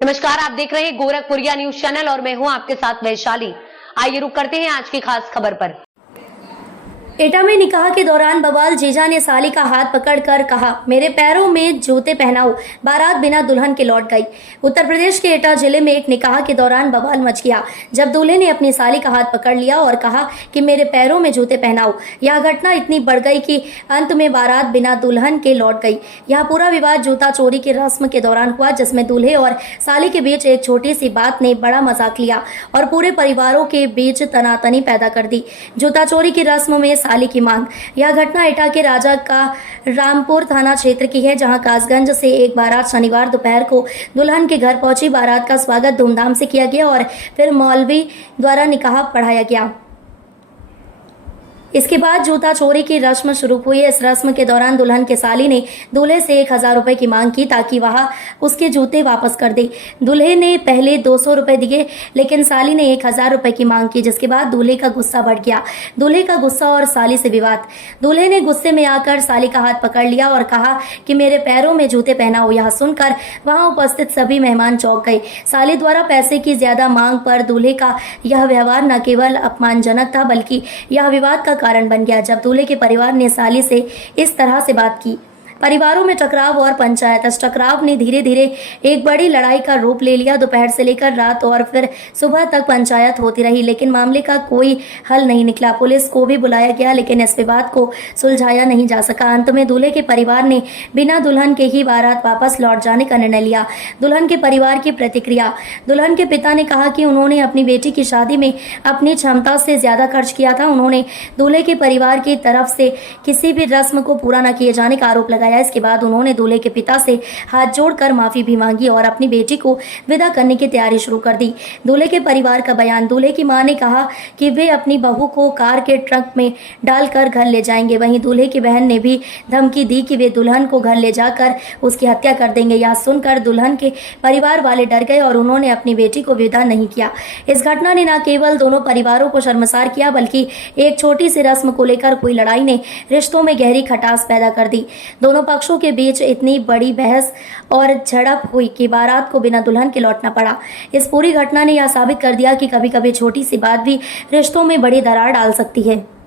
नमस्कार, आप देख रहे हैं गोरखपुरिया न्यूज चैनल और मैं हूं आपके साथ वैशाली। आइए रुक करते हैं आज की खास खबर पर। एटा में निकाह के दौरान बवाल। जीजा ने साली का हाथ पकड़कर कहा, मेरे पैरों में जूते पहनाओ। बारात बिना दुल्हन के लौट गई। उत्तर प्रदेश के एटा जिले में एक निकाह के दौरान बवाल मच गया जब दूल्हे ने अपनी साली का हाथ पकड़ लिया और कहा कि मेरे पैरों में जूते पहनाओ। यह घटना इतनी बढ़ गई कि अंत में बारात बिना दुल्हन के लौट गई। यह पूरा विवाद जूता चोरी की रस्म के दौरान हुआ, जिसमें दूल्हे और साली के बीच एक छोटी सी बात ने बड़ा मजाक लिया और पूरे परिवारों के बीच तनातनी पैदा कर दी। जूता चोरी की रस्म में साली की मांग। यह घटना एटा के राजा का रामपुर थाना क्षेत्र की है, जहां कासगंज से एक बारात शनिवार दोपहर को दुल्हन के घर पहुंची। बारात का स्वागत धूमधाम से किया गया और फिर मौलवी द्वारा निकाह पढ़ाया गया। इसके बाद जूता चोरी की रस्म शुरू हुई। इस रस्म के दौरान दुल्हन के साली ने दूल्हे से 1000 रुपए की मांग की ताकि वह उसके जूते वापस कर दे। दूल्हे ने पहले 200 रुपए दिए, लेकिन साली ने 1000 रुपए की मांग की, जिसके बाद दूल्हे का गुस्सा बढ़ गया। दूल्हे का गुस्सा और साली से विवाद। दूल्हे ने गुस्से में आकर साली का हाथ पकड़ लिया और कहा कि मेरे पैरों में जूते पहनाओ। यह सुनकर वहां उपस्थित सभी मेहमान चौंक गए। साली द्वारा पैसे की ज्यादा मांग पर दूल्हे का यह व्यवहार न केवल अपमानजनक था, बल्कि यह विवाद का कारण बन गया जब दूल्हे के परिवार ने साली से इस तरह से बात की। परिवारों में टकराव और पंचायत। इस टकराव ने धीरे धीरे एक बड़ी लड़ाई का रूप ले लिया। दोपहर से लेकर रात और फिर सुबह तक पंचायत होती रही, लेकिन मामले का कोई हल नहीं निकला। पुलिस को भी बुलाया गया, लेकिन इस विवाद को सुलझाया नहीं जा सका। अंत में दूल्हे के परिवार ने बिना दुल्हन के ही बारात वापस लौट जाने का निर्णय लिया। दुल्हन के परिवार की प्रतिक्रिया। दुल्हन के पिता ने कहा कि उन्होंने अपनी बेटी की शादी में अपनी क्षमता से ज्यादा खर्च किया था। उन्होंने दूल्हे के परिवार की तरफ से किसी भी रस्म को पूरा न किए जाने का आरोप लगाया। इसके बाद उन्होंने दूल्हे के पिता से हाथ जोड़कर माफी भी मांगी और अपनी बेटी को विदा करने की तैयारी शुरू कर दी। दूल्हे के परिवार का बयान। दूल्हे की मां ने कहा कि वे अपनी बहू को कार के ट्रंक में डालकर घर ले जाएंगे। वहीं दूल्हे की बहन ने भी धमकी दी कि वे दुल्हन को घर ले जाकर उसकी हत्या कर देंगे। यह सुनकर दुल्हन के परिवार वाले डर गए और उन्होंने अपनी बेटी को विदा नहीं किया। इस घटना ने न केवल दोनों परिवारों को शर्मसार किया, बल्कि एक छोटी सी रस्म को लेकर हुई लड़ाई ने रिश्तों में गहरी खटास पैदा कर दी। दोनों पक्षों के बीच इतनी बड़ी बहस और झड़प हुई कि बारात को बिना दुल्हन के लौटना पड़ा। इस पूरी घटना ने यह साबित कर दिया कि कभी-कभी छोटी सी बात भी रिश्तों में बड़ी दरार डाल सकती है।